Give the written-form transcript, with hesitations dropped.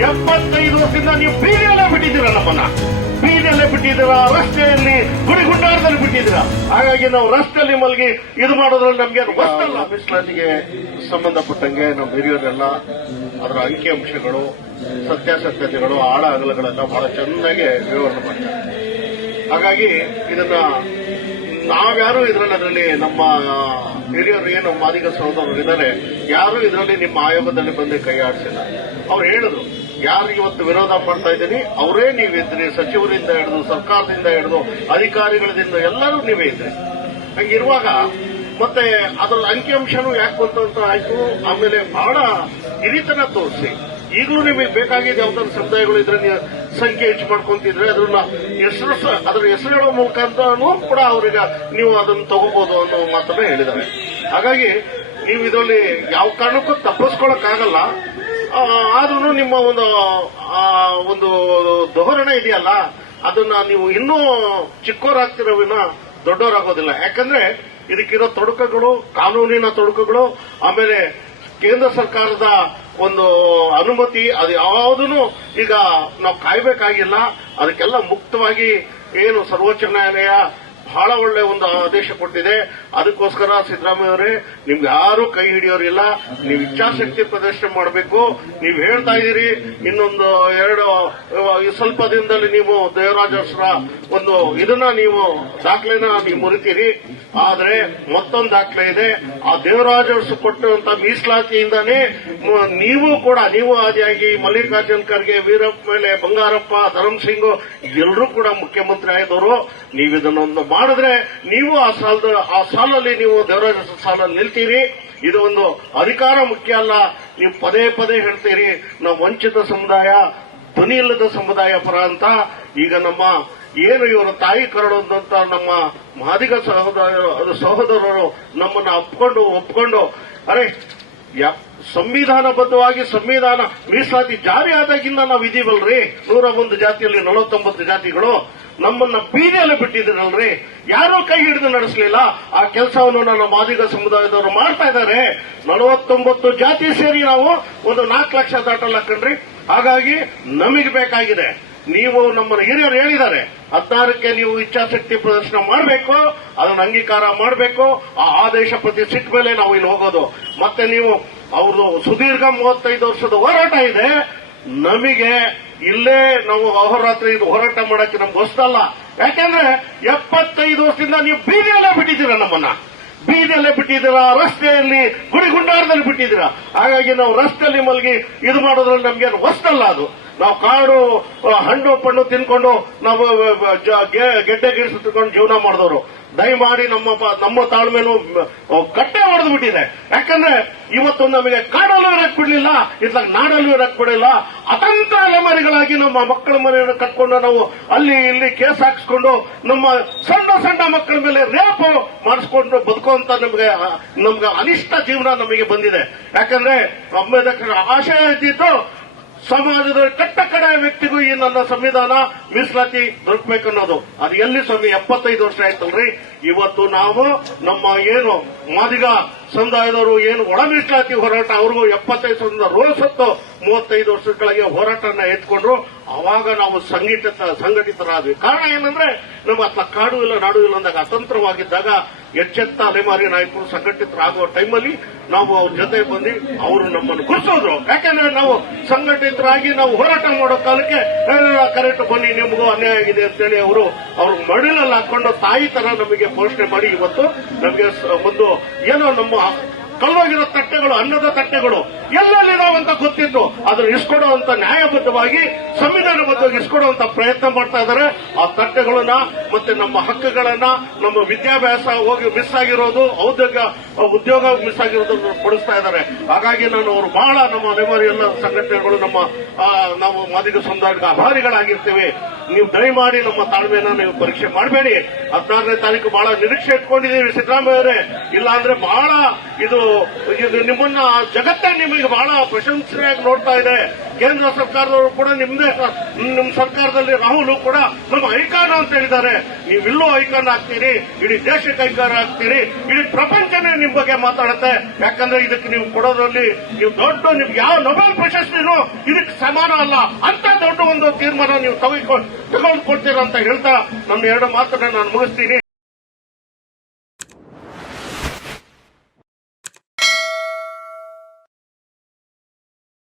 75 ವರ್ಷದಿಂದ ನೀವು ಬೀದಿಯಲ್ಲೇ ಬಿಟ್ಟಿದ್ದೀರಾ, ನಮ್ಮನ್ನ ಬೀದಿಯಲ್ಲೇ ಬಿಟ್ಟಿದ್ದೀರಾ, ರಸ್ತೆಯಲ್ಲಿ ಗುಡಿಗುಂಡಾರದಲ್ಲಿ ಬಿಟ್ಟಿದ್ದೀರಾ. ಹಾಗಾಗಿ ನಾವು ರಸ್ತೆಯಲ್ಲಿ ಮಲಗಿ ಇದು ಮಾಡೋದ್ರಲ್ಲಿ ನಮ್ಗೆ ಗೊತ್ತಲ್ಲ. ಮೀಸಲಾತಿಗೆ ಸಂಬಂಧಪಟ್ಟಂಗೆ ನಮ್ಮ ಹಿರಿಯರೆಲ್ಲ ಅದರ ಅಂಕಿಅಂಶಗಳು, ಸತ್ಯಾಸತ್ಯತೆಗಳು, ಆಳ ಅಗಲಗಳೆಲ್ಲ ಬಹಳ ಚೆನ್ನಾಗಿ ವಿವರಣೆ ಮಾಡ್ತಾರೆ. ಹಾಗಾಗಿ ಇದನ್ನ ನಾವ್ಯಾರು ಅದರಲ್ಲಿ ನಮ್ಮ ಹಿರಿಯರು ಏನು ಮಾದಿಗ ಸಹೋದರರು ಇದ್ದಾರೆ, ಯಾರು ಇದರಲ್ಲಿ ನಿಮ್ಮ ಆಯೋಗದಲ್ಲಿ ಬಂದು ಕೈ ಆಡಿಸಿಲ್ಲ. ಅವ್ರು ಹೇಳಿದ್ರು, ಯಾರು ಇವತ್ತು ವಿರೋಧ ಮಾಡ್ತಾ ಇದ್ದೀನಿ ಅವರೇ ನೀವಿದ್ರಿ, ಸಚಿವರಿಂದ ಹಿಡಿದು ಸರ್ಕಾರದಿಂದ ಹಿಡಿದು ಅಧಿಕಾರಿಗಳಿಂದ ಎಲ್ಲರೂ ನೀವೇ ಇದ್ರಿ. ಹಂಗಿರುವಾಗ ಮತ್ತೆ ಅದರ ಅಂಕಿಅಂಶನೂ ಯಾಕೆ ಬಂತು ಅಂತ ಆಯ್ತು. ಆಮೇಲೆ ಬಹಳ ಹಿರಿತನ ತೋರಿಸಿ ಈಗಲೂ ನಿಮಗೆ ಬೇಕಾಗಿದೆ ಯಾವ್ದಾದ್ರು ಸಮುದಾಯಗಳು ಇದ್ರೆ ಸಂಖ್ಯೆ ಹೆಚ್ಚು ಮಾಡ್ಕೊಂತಿದ್ರೆ ಅದನ್ನ ಅದರ ಹೆಸರು ಹೇಳೋ ಮೂಲಕ ಅಂತಾನೂ ಕೂಡ ಅವ್ರಿಗೆ ನೀವು ಅದನ್ನು ತಗೋಬಹುದು ಅನ್ನೋ ಮಾತನ್ನ ಹೇಳಿದ್ದಾರೆ. ಹಾಗಾಗಿ ನೀವು ಇದರಲ್ಲಿ ಯಾವ ಕಾರಣಕ್ಕೂ ತಪ್ಪಿಸ್ಕೊಳಕ್ಕಾಗಲ್ಲ. ಆದ್ರೂ ನಿಮ್ಮ ಒಂದು ಧೋರಣೆ ಇದೆಯಲ್ಲ, ಅದನ್ನ ನೀವು ಇನ್ನೂ ಚಿಕ್ಕೋರಾಗ್ತಿರೋ ವಿನ ದೊಡ್ಡವರಾಗೋದಿಲ್ಲ. ಯಾಕಂದ್ರೆ ಇದಕ್ಕಿರೋ ತೊಡಕುಗಳು, ಕಾನೂನಿನ ತೊಡಕುಗಳು, ಆಮೇಲೆ ಕೇಂದ್ರ ಸರ್ಕಾರದ ಒಂದು ಅನುಮತಿ, ಅದು ಯಾವುದೂ ಈಗ ನಾವು ಕಾಯ್ಬೇಕಾಗಿಲ್ಲ. ಅದಕ್ಕೆಲ್ಲ ಮುಕ್ತವಾಗಿ ಏನು ಸರ್ವೋಚ್ಚ ನ್ಯಾಯಾಲಯ ಬಹಳ ಒಳ್ಳೆ ಒಂದು ಆದೇಶ ಕೊಟ್ಟಿದೆ. ಅದಕ್ಕೋಸ್ಕರ ಸಿದ್ದರಾಮಯ್ಯ ಅವರೇ, ನಿಮ್ಗೆ ಯಾರು ಕೈ ಹಿಡಿಯೋರಿಲ್ಲ. ನೀವು ಇಚ್ಛಾಶಕ್ತಿ ಪ್ರದರ್ಶನ ಮಾಡಬೇಕು. ನೀವು ಹೇಳ್ತಾ ಇದ್ದೀರಿ ಇನ್ನೊಂದು ಸ್ವಲ್ಪ ದಿನದಲ್ಲಿ ನೀವು ದೇವರಾಜ ಅರಸರ ಒಂದು ಇದನ್ನ ನೀವು ದಾಖಲೆನ ನೀವು ಮುರಿತೀರಿ. ಆದ್ರೆ ಮತ್ತೊಂದು ದಾಖಲೆ ಇದೆ. ಆ ದೇವರಾಜ ಅರಸು ಕೊಟ್ಟಂತ ಮೀಸಲಾತಿಯಿಂದಾನೇ ನೀವು ಆದಿಯಾಗಿ ಮಲ್ಲಿಕಾರ್ಜುನ್ ಖರ್ಗೆ, ವೀರಪ್ಪ ಮೇಲೆ ಬಂಗಾರಪ್ಪ, ಧರಮ್ ಸಿಂಗ್ ಎಲ್ಲರೂ ಕೂಡ ಮುಖ್ಯಮಂತ್ರಿ ಆದವರು. ನೀವು ಇದನ್ನೊಂದು ಮಾಡಿದ್ರೆ ನೀವು ಆ ಸಾಲಲ್ಲಿ ನೀವು ದೇವರಾಜ ಅರಸು ಸಾಲಲ್ಲಿ ನಿಲ್ತೀರಿ. ಇದು ಒಂದು ಅಧಿಕಾರ ಮುಖ್ಯ ಅಲ್ಲ. ನೀವು ಪದೇ ಪದೇ ಹೇಳ್ತೀರಿ ನಾವು ವಂಚಿತ ಸಮುದಾಯ, ಧ್ವನಿ ಇಲ್ಲದ ಸಮುದಾಯ ಪರ ಅಂತ. ಈಗ ನಮ್ಮ ಏನು ಇವರ ತಾಯಿ ಕರಡೋದಂತ ನಮ್ಮ ಮಾದಿಗ ಸಹೋದರರು ನಮ್ಮನ್ನ ಒಪ್ಕೊಂಡು ಅರೆ ಸಂವಿಧಾನಬದ್ಧವಾಗಿ ಸಂವಿಧಾನ ಮೀಸಲಾತಿ ಜಾರಿ ಆದಾಗಿಂದ ನಾವು ಇದೀವಲ್ರಿ. 101 ಜಾತಿಯಲ್ಲಿ 49 ಜಾತಿಗಳು ನಮ್ಮನ್ನ ಬೀದಿಯಲ್ಲಿ ಬಿಟ್ಟಿದ್ರಲ್ರಿ. ಯಾರೂ ಕೈ ಹಿಡಿದು ನಡೆಸಲಿಲ್ಲ. ಆ ಕೆಲಸವನ್ನು ನಮ್ಮ ಮಾದಿಗ ಸಮುದಾಯದವರು ಮಾಡ್ತಾ ಇದ್ದಾರೆ. 49 ಜಾತಿ ಸೇರಿ ನಾವು ಒಂದು 4 ಲಕ್ಷ ದಾಟಲ್ಲ ಕಣ್ರಿ. ಹಾಗಾಗಿ ನಮಗೆ ಬೇಕಾಗಿದೆ, ನೀವು ನಮ್ಮನ್ನು ಹಿರಿಯರು ಹೇಳಿದ್ದಾರೆ 16ಕ್ಕೆ ನೀವು ಇಚ್ಛಾಶಕ್ತಿ ಪ್ರದರ್ಶನ ಮಾಡಬೇಕು, ಅದನ್ನು ಅಂಗೀಕಾರ ಮಾಡಬೇಕು. ಆ ಆದೇಶ ಪ್ರತಿ ಸಿಕ್ಕ ಮೇಲೆ ನಾವು ಇಲ್ಲಿ ಹೋಗೋದು. ಮತ್ತೆ ನೀವು ಅವ್ರದ್ದು ಸುದೀರ್ಘ 35 ವರ್ಷದ ಹೋರಾಟ ಇದೆ. ನಮಗೆ ಇಲ್ಲೇ ನಾವು ಅಹೋರಾತ್ರಿ ಹೋರಾಟ ಮಾಡಕ್ಕೆ ನಮ್ಗೆ ಗೊತ್ತಲ್ಲ. ಯಾಕಂದ್ರೆ 75 ವರ್ಷದಿಂದ ನೀವು ಬೀದಿಯಲ್ಲೇ ಬಿಟ್ಟಿದ್ದೀರಾ, ನಮ್ಮನ್ನ ಬೀದಿಯಲ್ಲೇ ಬಿಟ್ಟಿದ್ದೀರಾ, ರಸ್ತೆಯಲ್ಲಿ ಗುಡಿಗುಂಡಾರದಲ್ಲಿ ಬಿಟ್ಟಿದ್ದೀರಾ. ಹಾಗಾಗಿ ನಾವು ರಸ್ತೆಯಲ್ಲಿ ಮಲಗಿ ಇದು ಮಾಡೋದ್ರಲ್ಲಿ ನಮ್ಗೇನು ಹೊಸ್ತಲ್ಲ. ಅದು ನಾವು ಕಾಡು ಹಣ್ಣು ಪಣ್ಣು ತಿನ್ಕೊಂಡು ನಾವು ಗೆಡ್ಡೆ ಗಿಡಿಸು ತಿನ್ಕೊಂಡು ಜೀವನ ಮಾಡಿದವರು. ದಯಮಾಡಿ ನಮ್ಮ ತಾಳ್ಮೆನೂ ಕಟ್ಟೆ ಹೊಡೆದು ಬಿಟ್ಟಿದೆ. ಯಾಕಂದ್ರೆ ಇವತ್ತು ನಮಗೆ ಕಾಡಲ್ಲೂ ಇರಕ್ ಬಿಡ್ಲಿಲ್ಲ, ಇತ್ಲಾಗ ನಾಡಲ್ಲೂ ಇರಕ್ ಬಿಡಿಲ್ಲ. ಅತಂತ್ರ ಅಲೆಮಾರಿಗಳಾಗಿ ನಮ್ಮ ಮಕ್ಕಳ ಮನೆಯನ್ನು ಕಟ್ಕೊಂಡು ನಾವು ಅಲ್ಲಿ ಇಲ್ಲಿ ಕೇಸ್ ಹಾಕಿಸ್ಕೊಂಡು ನಮ್ಮ ಸಣ್ಣ ಮಕ್ಕಳ ಮೇಲೆ ರೇಪ್ ಮಾಡಿಸ್ಕೊಂಡು ಬದುಕುವಂತ ನಮ್ಗೆ ಅನಿಷ್ಟ ಜೀವನ ನಮಗೆ ಬಂದಿದೆ. ಯಾಕಂದ್ರೆ ಅಂಬೇಡ್ಕರ್ ಆಶಯ ಇದ್ದಿತ್ತು ಸಮಾಜದ ಕಟ್ಟ ವ್ಯಕ್ತಿಗೂ ಈ ನನ್ನ ಸಂವಿಧಾನ ಮೀಸಲಾತಿ ದೊರಕಬೇಕನ್ನೋದು. ಅದು ಎಲ್ಲಿ ಸ್ವಾಮಿ 75 ವರ್ಷ ಆಯ್ತಲ್ರಿ. ಇವತ್ತು ನಾವು ನಮ್ಮ ಏನು ಮಾದಿಗ ಸಮುದಾಯದವರು ಏನು ಒಳ ಮೀಸಲಾತಿ ಹೋರಾಟ, ಅವ್ರಿಗೂ 75 ವರ್ಷದಿಂದ ರೋಸತ್ತು 35 ವರ್ಷದ ಕೆಳಗೆ ಹೋರಾಟನ ಎತ್ಕೊಂಡ್ರು. ಅವಾಗ ನಾವು ಸಂಘಟಿತರಾದ್ವಿ. ಕಾರಣ ಏನಂದ್ರೆ ನಮ್ಮ ಕಾಡು ಇಲ್ಲ ನಾಡು ಇಲ್ಲ ಅಂದಾಗ ಅತಂತ್ರವಾಗಿದ್ದಾಗ ಎಚ್ಚೆತ್ತ ಅಲೆಮಾರಿ ನಾಯಕರು ಸಂಘಟಿತರಾಗುವ ಟೈಮಲ್ಲಿ ನಾವು ಅವ್ರ ಜೊತೆ ಬಂದು ಅವರು ನಮ್ಮನ್ನು ಗುರುಸೋದ್ರು. ಯಾಕಂದ್ರೆ ನಾವು ಸಂಘಟಿತರಾಗಿ ನಾವು ಹೋರಾಟ ಮಾಡೋ ಕಾಲಕ್ಕೆ ಕರೆಕ್ಟ್ ಬನ್ನಿ ನಿಮಗೂ ಅನ್ಯಾಯ ಆಗಿದೆ ಅಂತೇಳಿ ಅವರು ಮಡಿಲಲ್ಲಿ ಹಾಕೊಂಡು ತಾಯಿ ತರ ನಮಗೆ ಪೋಷಣೆ ಮಾಡಿ ಇವತ್ತು ನಮಗೆ ಒಂದು ಏನೋ ನಮ್ಮ ಕಲ್ಲೋಗಿರೋ ತಟ್ಟೆಗಳು, ಅನ್ನದ ತಟ್ಟೆಗಳು ಎಲ್ಲೆಲ್ಲಿದಾವಂತ ಗೊತ್ತಿದ್ದು ಅದನ್ನು ಇಸ್ಕೊಡುವಂತ ನ್ಯಾಯಬದ್ಧವಾಗಿ ಸಂವಿಧಾನಬದ್ಧವಾಗಿ ಇಸ್ಕೊಡುವಂತ ಪ್ರಯತ್ನ ಮಾಡ್ತಾ ಇದ್ದಾರೆ. ಆ ತಟ್ಟೆಗಳನ್ನ ಮತ್ತೆ ನಮ್ಮ ಹಕ್ಕುಗಳನ್ನ, ನಮ್ಮ ವಿದ್ಯಾಭ್ಯಾಸ ಹೋಗಿ ಮಿಸ್ ಆಗಿರೋದು, ಉದ್ಯೋಗ ಮಿಸ್ ಆಗಿರೋದನ್ನು ಕೊಡಿಸ್ತಾ ಇದ್ದಾರೆ. ಹಾಗಾಗಿ ನಾನು ಅವರು ಬಹಳ ನಮ್ಮ ಅಲೆಮಾರಿ ಎಲ್ಲ ಸಂಘಟನೆಗಳು ನಾವು ಮಾದಿಗ ಸಮುದಾಯಕ್ಕೆ ಆಭಾರಿಗಳಾಗಿರ್ತೀವಿ. ನೀವು ದಯಮಾಡಿ ನಮ್ಮ ತಾಳ್ಮೆಯನ್ನ ನೀವು ಪರೀಕ್ಷೆ ಮಾಡಬೇಡಿ. 16ನೇ ತಾರೀಕು ಬಹಳ ನಿರೀಕ್ಷೆ ಇಟ್ಕೊಂಡಿದ್ದೀವಿ ಸಿದ್ದರಾಮಯ್ಯ ಅವರೇ. ಇಲ್ಲ ಅಂದ್ರೆ ಬಹಳ ಇದು ನಿಮ್ಮನ್ನ ಜಗತ್ತೇ ನಿಮಗೆ ಬಹಳ ಪ್ರಶಂಸನೆಯಾಗಿ ನೋಡ್ತಾ ಇದೆ. ಕೇಂದ್ರ ಸರ್ಕಾರದವರು ಕೂಡ ನಿಮ್ಮ ಸರ್ಕಾರದಲ್ಲಿ ರಾಹುಲ್ ಕೂಡ ನಮ್ಮ ಐಕಾನ್ ಅಂತ ಹೇಳಿದ್ದಾರೆ. ನೀವಿಲ್ಲೂ ಐಕಾನ್ ಆಗ್ತೀರಿ, ಇಡೀ ದೇಶಕ್ಕೆ ಐಕಾನ್ ಆಗ್ತೀರಿ, ಇಡೀ ಪ್ರಪಂಚನೇ ನಿಮ್ ಬಗ್ಗೆ ಮಾತಾಡುತ್ತೆ. ಯಾಕಂದ್ರೆ ಇದಕ್ಕೆ ನೀವು ಕೊಡೋದ್ರಲ್ಲಿ ನೀವು ದೊಡ್ಡ ನಿಮ್ಗೆ ಯಾವ ನೊಬೆಲ್ ಪ್ರಶಸ್ತಿನೂ ಇದಕ್ಕೆ ಸಮಾನ ಅಲ್ಲ. ಅಂತ ದೊಡ್ಡ ಒಂದು ತೀರ್ಮಾನ ನೀವು ತೆಗೆದುಕೊಳ್ತೀರಾ ಅಂತ ಹೇಳ್ತಾ ನನ್ನ ಎರಡು ಮಾತನ್ನ ನಾನು ಮುಗಿಸ್ತೀನಿ.